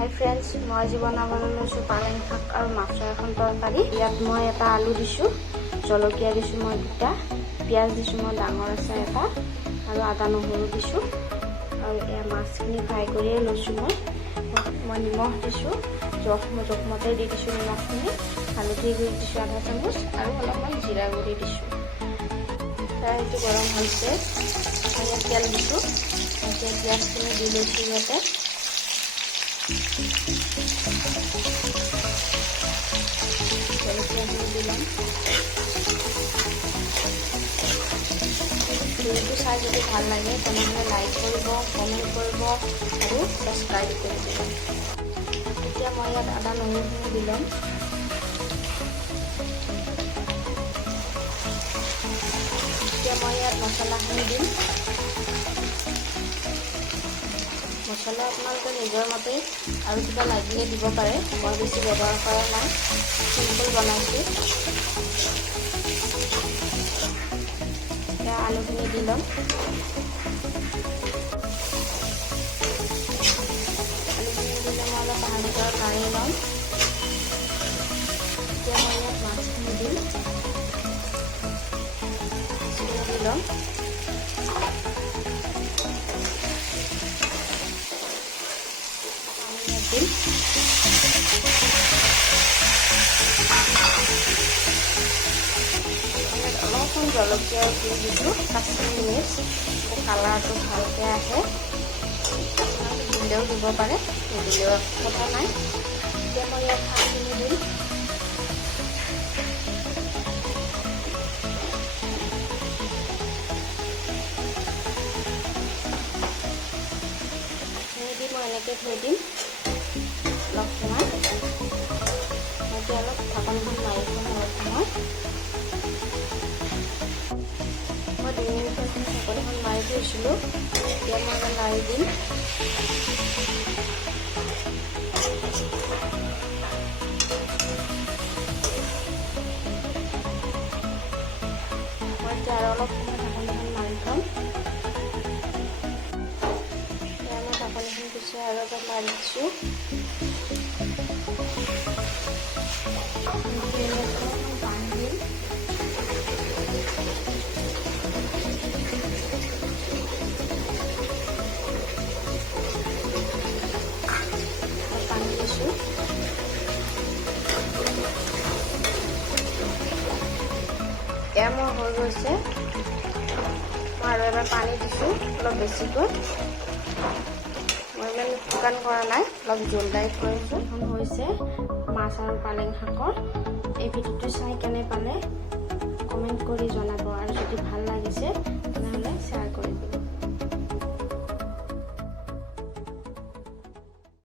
Hi friends मैं आज बनाबले lasso पालें शाक और माछर एखन तरकारी। इयात मैं एटा आलू दिसो, जलकिया दिसो मैं दुटा, पियाज दिसो मैं डांगर आचार एटा और आदा নহरु दिसो और ए माछखिनि फ्राई करिए लैसो। मैं निमख दिसो, जखमते दी दिसो निमखखिनि, हालधि गुड़ी दिसो आधा चामच और अलपमान जीरा गुड़ी दिसो। केराहीটো गरम হৈছে, मैं तेल दिसो, पियाजखिनि दी लैसो इयाते। ভিডিওটো চাই যদি ভাল লাগে তেনেহ'লে লাইক কৰিব, কমেণ্ট কৰিব আৰু সাবস্ক্ৰাইব কৰি দিব। এতিয়া মই ইয়াত আদা নহৰুখিনি দি ল'ম। এতিয়া মই ইয়াত মছলাখিনি দিম। মছলা আপোনালোকে নিজৰ মতে আৰু কিবা লাগিলে দিব পাৰে, মই বেছি ব্যৱহাৰ কৰা নাই, চিম্পল বনাইছোঁ। এতিয়া আলুখিনি দি ল'ম। আলুখিনি দিলে মই অলপ ভালদৰে কাঢ়ি ল'ম। এতিয়া মই ইয়াত মাছখিনি দিম, মাছখিনি দি ল'ম। অলপমান জলকীয়া গুড়ি দিছোঁ, কাশ্মীৰী মিৰ্চ, কালাৰটো ভালকৈ আহে। দিলেও দিব পাৰে, নিদিলেও কথা নাই। এতিয়া মই ইয়াত শাকখিনি দিম। শাকখিনি দি মই এনেকৈ থৈ দিম অলপ সময়। এতিয়া অলপ ঢাকনখন মাৰি থ'ম অলপ সময়। মই 2 মিনিটৰ ঢাকনখন মাৰি থৈছিলোঁ। এতিয়া মই লাৰি দিম। মই এতিয়া আৰু অলপ সময় ঢাকনখন মাৰি থ'ম। এতিয়া মই ঢাকনখন পিছুৱাই আৰু এবাৰ মাৰি দিছোঁ। পানী দিম। পানী দিছোঁ। এয়া মোৰ হৈ গৈছে। মই আৰু এবাৰ পানী দিছোঁ অলপ বেছিকৈ। মই ইমান শুকান কৰা নাই, অলপ জোল টাইপ কৰিছোঁ। এখন হৈছে মাছ আৰু পালেং শাকৰ। এই ভিডিঅ'টো চাই কেনে পালে কমেণ্ট কৰি জনাব।